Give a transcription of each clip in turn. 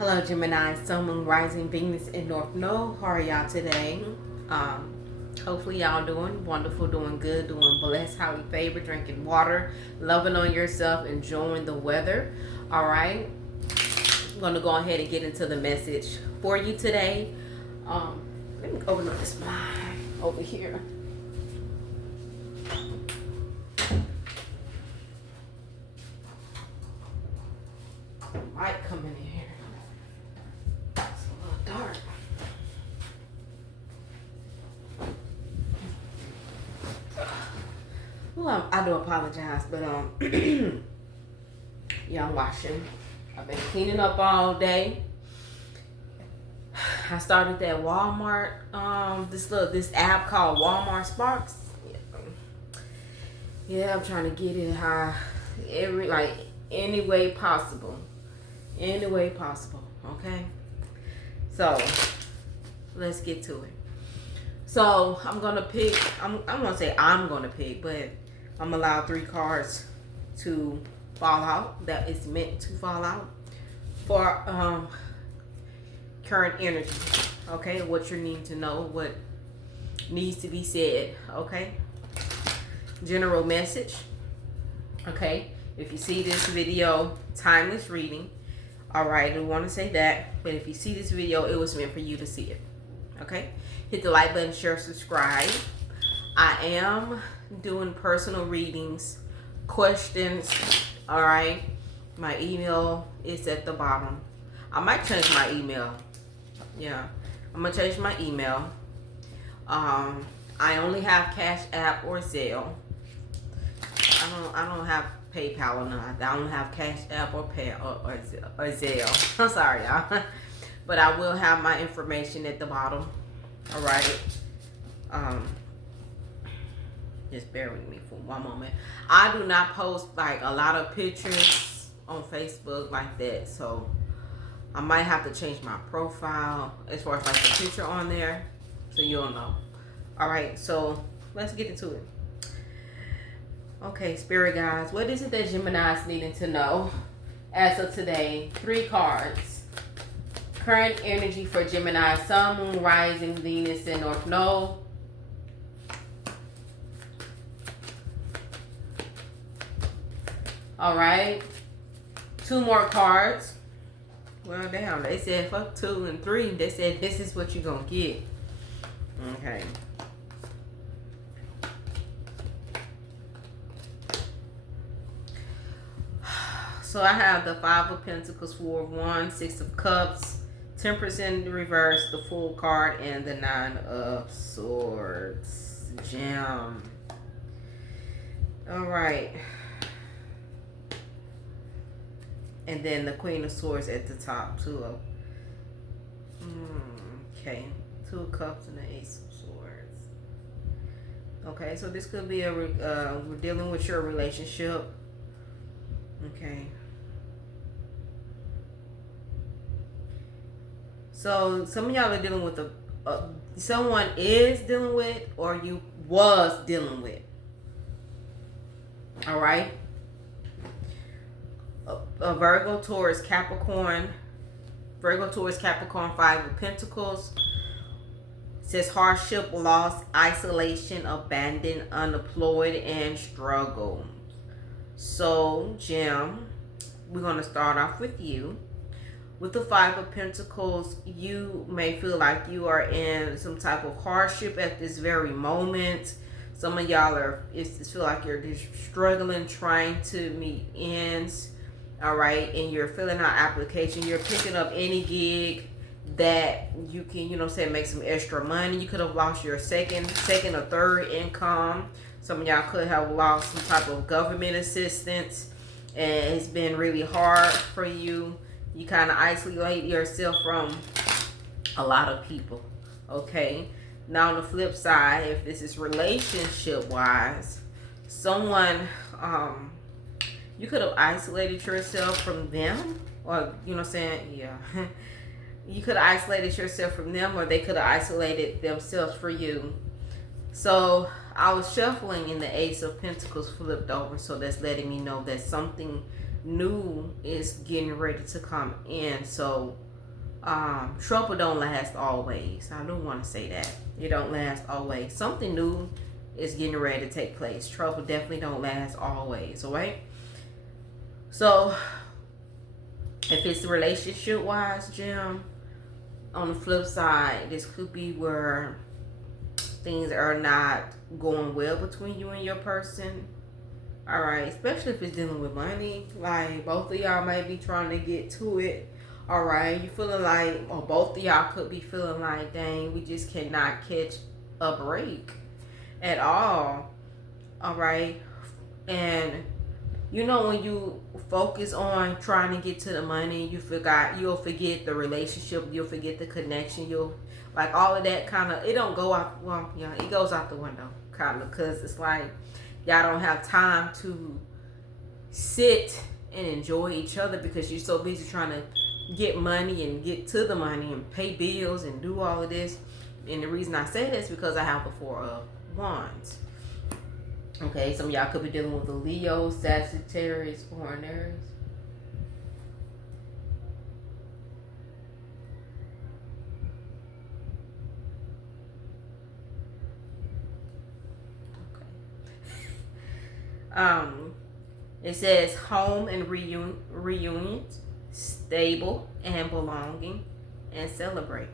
Hello, Gemini, Sun, Moon, Rising, Venus, and North Node. How are y'all today? Hopefully y'all doing wonderful, doing good, doing blessed, highly favored, drinking water, loving on yourself, enjoying the weather. All right. I'm going to go ahead and get into the message for you today. Let me open up this line over here. Might come in here. It's a little dark. Well, I do apologize, but yeah, I'm washing. I've been cleaning up all day. I started that Walmart, this app called Walmart Sparks. Yeah, I'm trying to get it high, any way possible, okay? So, let's get to it. So, I'm gonna pick, I'm gonna say I'm gonna pick, but I'm gonna allow 3 cards to fall out, that is meant to fall out, for current energy, okay? What you need to know, what needs to be said, okay? General message, okay? If you see this video, timeless reading, all right, I don't want to say that, but if you see this video, it was meant for you to see it, okay? Hit the like button, share, subscribe. I am doing personal readings, questions, all right? My email is at the bottom. I might change my email. Yeah, I'm gonna change my email. I only have Cash App or Zelle. I don't have PayPal or none. I don't have Cash App or Zelle. I'm sorry, y'all. But I will have my information at the bottom. All right. Just bear with me for one moment. I do not post like a lot of pictures on Facebook like that, so I might have to change my profile as far as like the picture on there, so you'll know. All right, so let's get into it. Okay, Spirit guides, what is it that Gemini is needing to know as of today? 3 cards. Current energy for Gemini, Sun, Moon, Rising, Venus, and North Node. All right. 2 more cards. Well, damn, they said fuck 2 and 3. They said this is what you're going to get. Okay. So I have the 5 of Pentacles, 4 of Wands, 6 of Cups, Temperance in the reverse, the Fool card, and the 9 of Swords. Gem. All right. And then the Queen of Swords at the top, 2 of, okay, 2 of Cups and the Ace of Swords. Okay, so this could be we're dealing with your relationship. Okay. So some of y'all are dealing with someone is dealing with, or you was dealing with. All right. A Virgo, Taurus, Capricorn. Virgo, Taurus, Capricorn, 5 of Pentacles. It says hardship, loss, isolation, abandoned, unemployed, and struggle. So, Gem, we're going to start off with you. With the 5 of Pentacles, you may feel like you are in some type of hardship at this very moment. Some of y'all feel like you're just struggling, trying to meet ends. All right, and you're filling out application. You're picking up any gig that you can, make some extra money. You could have lost your second or third income. Some of y'all could have lost some type of government assistance, and it's been really hard for you. You kind of isolate yourself from a lot of people, okay? Now on the flip side, if this is relationship-wise, someone, you could have isolated yourself from them, or, yeah. You could have isolated yourself from them, or they could have isolated themselves for you. So I was shuffling and the Ace of Pentacles flipped over, so that's letting me know that something new is getting ready to come in. So Trouble don't last always. I do want to say that. It don't last always. Something new is getting ready to take place. Trouble definitely don't last always, alright? So, if it's relationship wise, Jim, on the flip side, this could be where things are not going well between you and your person. Alright, especially if it's dealing with money. Like, both of y'all might be trying to get to it. Alright, you feeling like, or both of y'all could be feeling like, dang, we just cannot catch a break at all. Alright, and you know, when you focus on trying to get to the money, you'll forget the relationship, you'll forget the connection, you'll, like, all of that kind of, it don't go out, well, yeah, it goes out the window, kind of, because it's like, y'all don't have time to sit and enjoy each other because you're so busy trying to get money and get to the money and pay bills and do all of this. And the reason I say this is because I have the Four of Wands. Okay, some of y'all could be dealing with a Leo, Sagittarius, or an Aries. It says home and reunions, stable and belonging, and celebrate.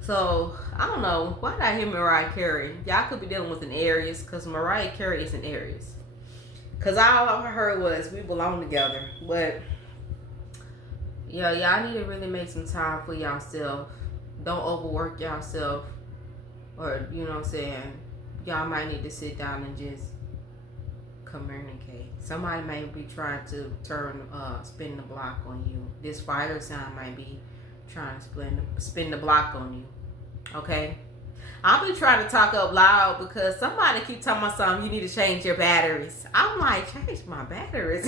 So, I don't know. Why did I hear Mariah Carey? Y'all could be dealing with an Aries, because Mariah Carey is an Aries. Because all I heard was, we belong together. But, yeah, y'all need to really make some time for yourself. Don't overwork yourself. Or, you know what I'm saying? Y'all might need to sit down and just communicate. Somebody might be trying to spin the block on you. This fire sign might be trying to spin the block on you. Okay? I've been trying to talk up loud because somebody keep talking about something, you need to change your batteries. I'm like, change my batteries?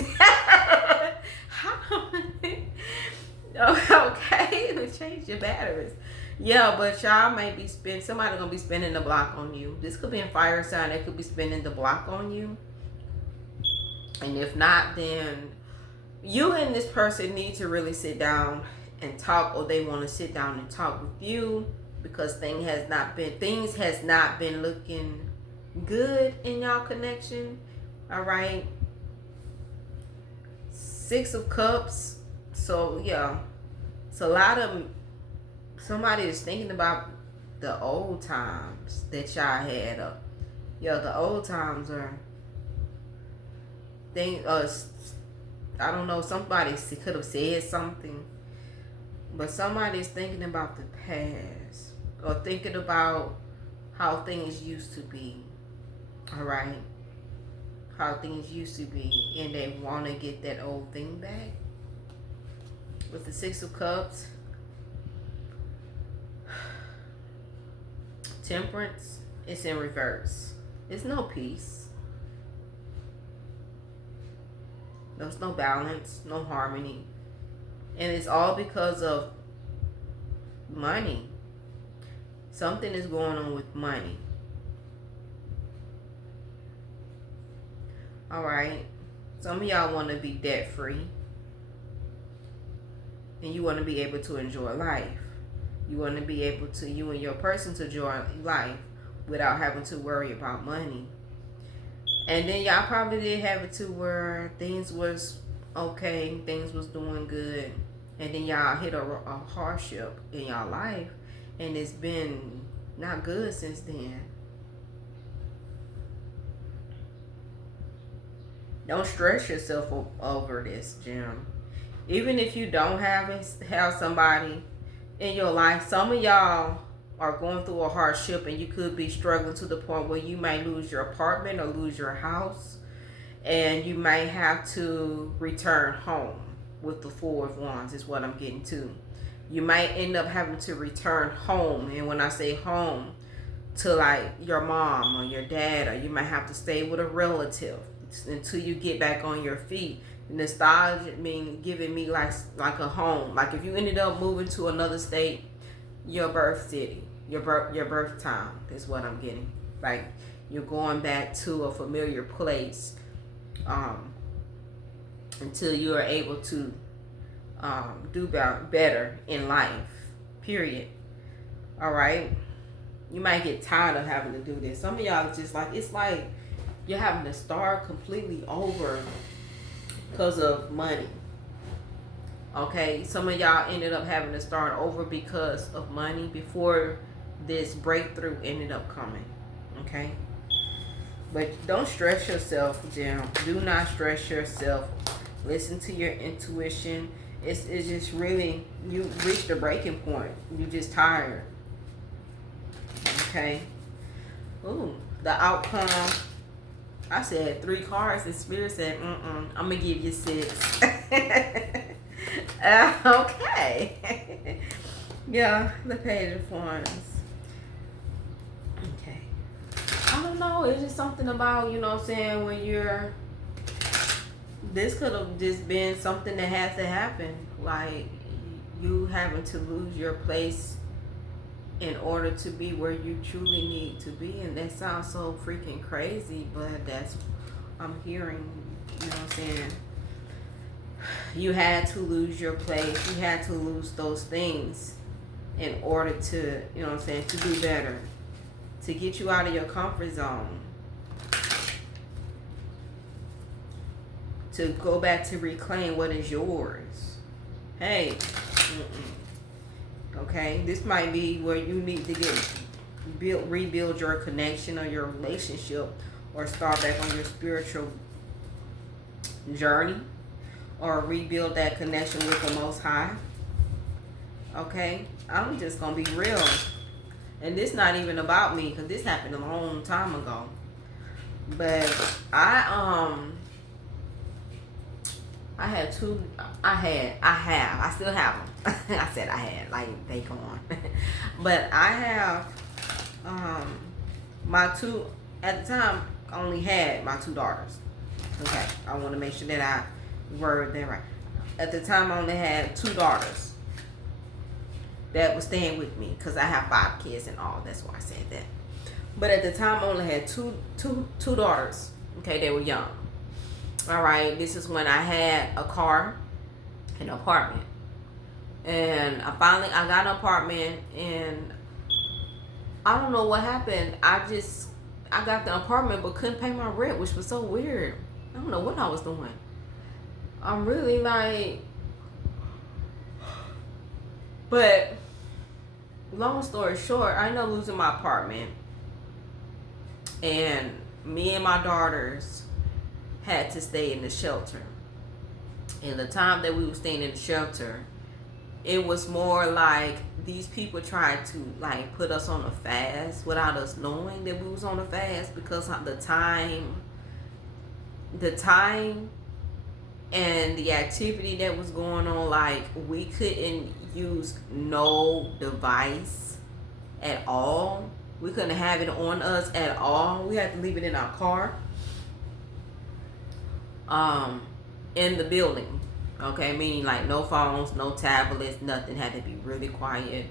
Okay, change your batteries. Yeah, but y'all may be somebody gonna be spinning the block on you. This could be a fire sign that could be spinning the block on you. And if not, then you and this person need to really sit down and talk, or they want to sit down and talk with you, because things has not been looking good in y'all connection. All right. 6 of Cups. So yeah, it's a lot of somebody is thinking about the old times that y'all had. The old times are I don't know, somebody could have said something, but somebody's thinking about the past, or thinking about how things used to be. All right, how things used to be, and they want to get that old thing back. With the 6 of Cups, Temperance, it's in reverse. It's no peace. There's no balance, no harmony. And it's all because of money. Something is going on with money. Alright. Some of y'all want to be debt free. And you want to be able to enjoy life. You want to be able to, you and your person, to enjoy life without having to worry about money. And then y'all probably did have it to where things was okay, things was doing good, and then y'all hit a hardship in y'all life, and it's been not good since then. Don't stress yourself over this, Jim. Even if you don't have somebody in your life, some of y'all are going through a hardship, and you could be struggling to the point where you might lose your apartment or lose your house, and you might have to return home. With the 4 of Wands is what I'm getting to. You might end up having to return home, and when I say home, to like your mom or your dad, or you might have to stay with a relative until you get back on your feet. Nostalgia mean giving me like a home. Like if you ended up moving to another state, your birth city, your birth town is what I'm getting. Like you're going back to a familiar place until you are able to do better in life. Period. All right. You might get tired of having to do this. Some of y'all just like, it's like you're having to start completely over because of money. Okay, some of y'all ended up having to start over because of money before this breakthrough ended up coming. Okay, but don't stress yourself, Jim. Do not stress yourself. Listen to your intuition. It's just really, you reached a breaking point. You just tired. Okay. Ooh, the outcome. I said 3 cards, and Spirit said, I'm gonna give you 6. Okay. Yeah, the Page of Wands. Okay. I don't know. It's just something about, you know what I'm saying, when you're, this could have just been something that has to happen. Like, you having to lose your place in order to be where you truly need to be. And that sounds so freaking crazy, but that's, I'm hearing, you know what I'm saying. You had to lose your place. You had to lose those things in order to, you know what I'm saying, to do better. To get you out of your comfort zone. To go back to reclaim what is yours. Hey. Okay, this might be where you need to rebuild your connection or your relationship, or start back on your spiritual journey, or rebuild that connection with the Most High. Okay, I'm just gonna be real, and this not even about me, because this happened a long time ago. But I still have them. I said I had, like they gone. But I have my 2, at the time I only had my 2 daughters. Okay, I want to make sure that I word that right. At the time I only had 2 daughters that was staying with me, because I have 5 kids and all. That's why I said that. But at the time I only had two daughters. Okay, they were young. All right, this is when I had a car, an apartment. And I got an apartment, and I don't know what happened. I got the apartment but couldn't pay my rent, which was so weird. I don't know what I was doing. I'm really like, but long story short, I ended up losing my apartment, and me and my daughters had to stay in the shelter. And the time that we were staying in the shelter, it was more like these people tried to like put us on a fast without us knowing that we was on a fast, because of the time and the activity that was going on. Like, we couldn't use no device at all. We couldn't have it on us at all. We had to leave it in our car, in the building. Okay, meaning like no phones, no tablets, nothing. Had to be really quiet.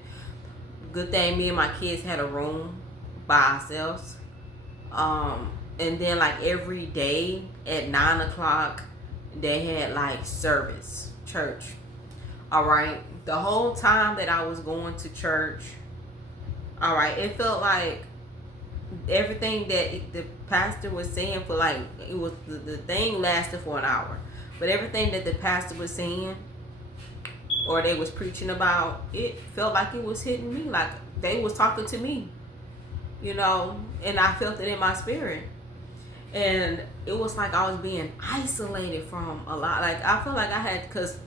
Good thing me and my kids had a room by ourselves. And then like every day at 9 o'clock, they had like service, church. All right, the whole time that I was going to church, all right, it felt like everything that the pastor was saying for like, it was the thing lasted for an hour, but everything that the pastor was saying or they was preaching about, it felt like it was hitting me, like they was talking to me, you know, and I felt it in my spirit. And it was like I was being isolated from a lot. Like, I felt like I had, because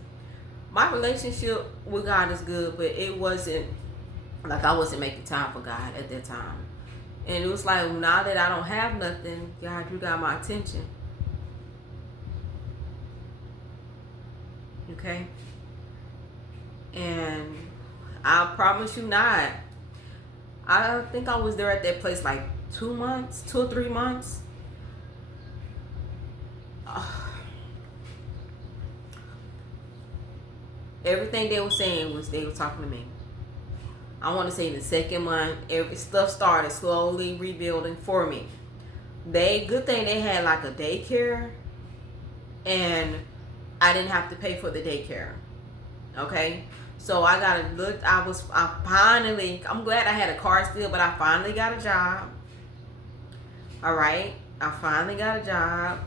my relationship with God is good, but it wasn't like I wasn't making time for God at that time. And it was like, now that I don't have nothing, God, you got my attention. Okay? And I promise you not, I think I was there at that place like 2 months, 2 or 3 months. Everything they were saying was they were talking to me. I want to say the second month, every stuff started slowly rebuilding for me. Good thing they had like a daycare, and I didn't have to pay for the daycare. Okay, so I got to look. I finally. I'm glad I had a car still, but I finally got a job. All right, I finally got a job,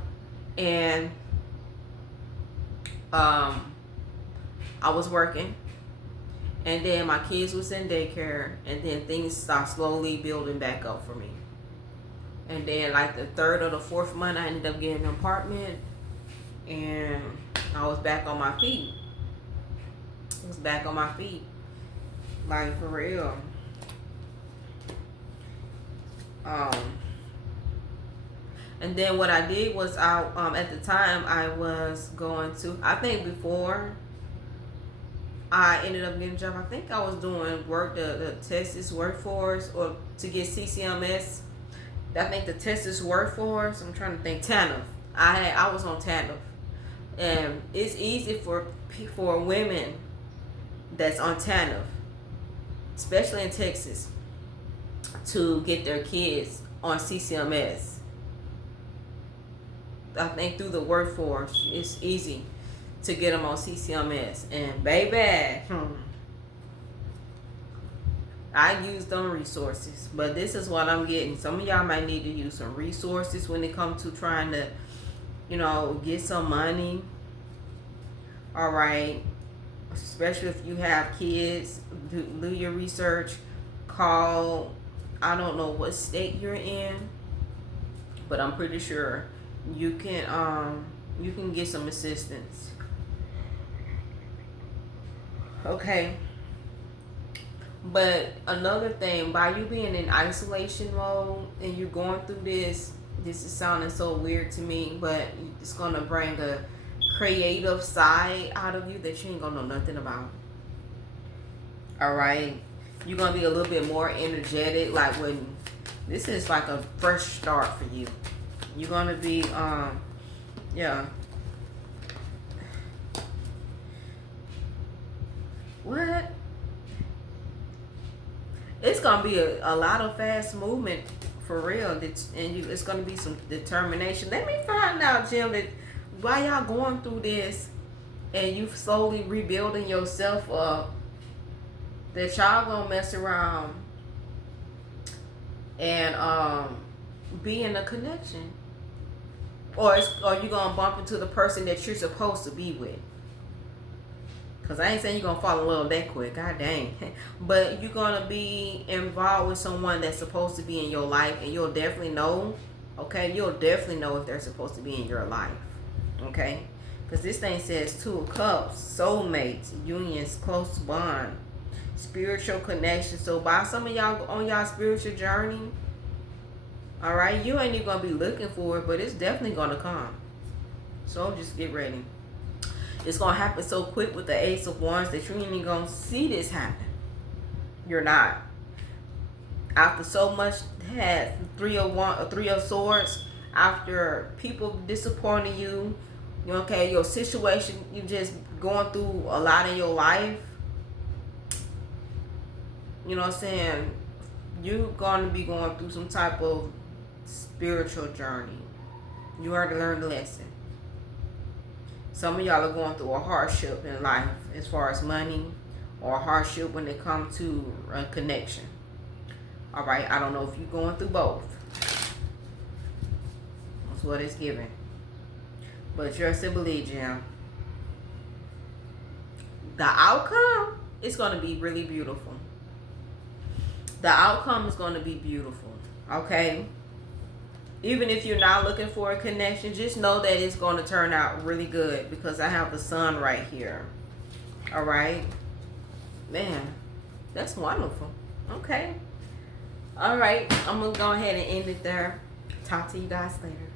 and I was working, and then my kids was in daycare, and then things start slowly building back up for me. And then like the third or the fourth month, I ended up getting an apartment, and I was back on my feet. I was back on my feet, like for real. Um, and then what I did was at the time I was going to, I think before I ended up getting a job, I think I was doing work the Texas workforce or to get CCMS. I think the Texas workforce. I'm trying to think. TANF. I was on TANF, and it's easy for women that's on TANF, especially in Texas, to get their kids on CCMS. I think through the workforce, it's easy to get them on CCMS. And baby, I use them resources, but this is what I'm getting. Some of y'all might need to use some resources when it comes to trying to, get some money. All right, especially if you have kids, do your research. Call. I don't know what state you're in, but I'm pretty sure you can get some assistance. Okay. But another thing, by you being in isolation mode and you're going through this is sounding so weird to me, but it's gonna bring a creative side out of you that you ain't gonna know nothing about. All right, you're gonna be a little bit more energetic. Like when this is like a fresh start for you. You're gonna be yeah. What? It's gonna be a lot of fast movement for real. It's gonna be some determination. Let me find out, Jim, that while y'all going through this and you slowly rebuilding yourself up, that y'all gonna mess around and be in a connection, or you gonna bump into the person that you're supposed to be with. Cause I ain't saying you're gonna fall in love that quick, god dang. But you're gonna be involved with someone that's supposed to be in your life, and you'll definitely know. Okay, you'll definitely know if they're supposed to be in your life. Okay, because this thing says 2 of Cups, soulmates, unions, close bond, spiritual connection. So by some of y'all on y'all spiritual journey, all right, you ain't even gonna be looking for it, but it's definitely gonna come. So just get ready. It's going to happen so quick with the Ace of Wands that you ain't even going to see this happen. You're not. After so much had Three of Swords, after people disappointing you, okay, your situation, you just going through a lot in your life. You know what I'm saying? You're going to be going through some type of spiritual journey. You already learned the lesson. Some of y'all are going through a hardship in life as far as money, or a hardship when it comes to a connection. All right, I don't know if you're going through both. That's what it's giving. But trust and believe, Jim. The outcome is going to be really beautiful. The outcome is going to be beautiful. Okay? Even if you're not looking for a connection, just know that it's going to turn out really good, because I have the sun right here. All right? Man, that's wonderful. Okay. All right. I'm going to go ahead and end it there. Talk to you guys later.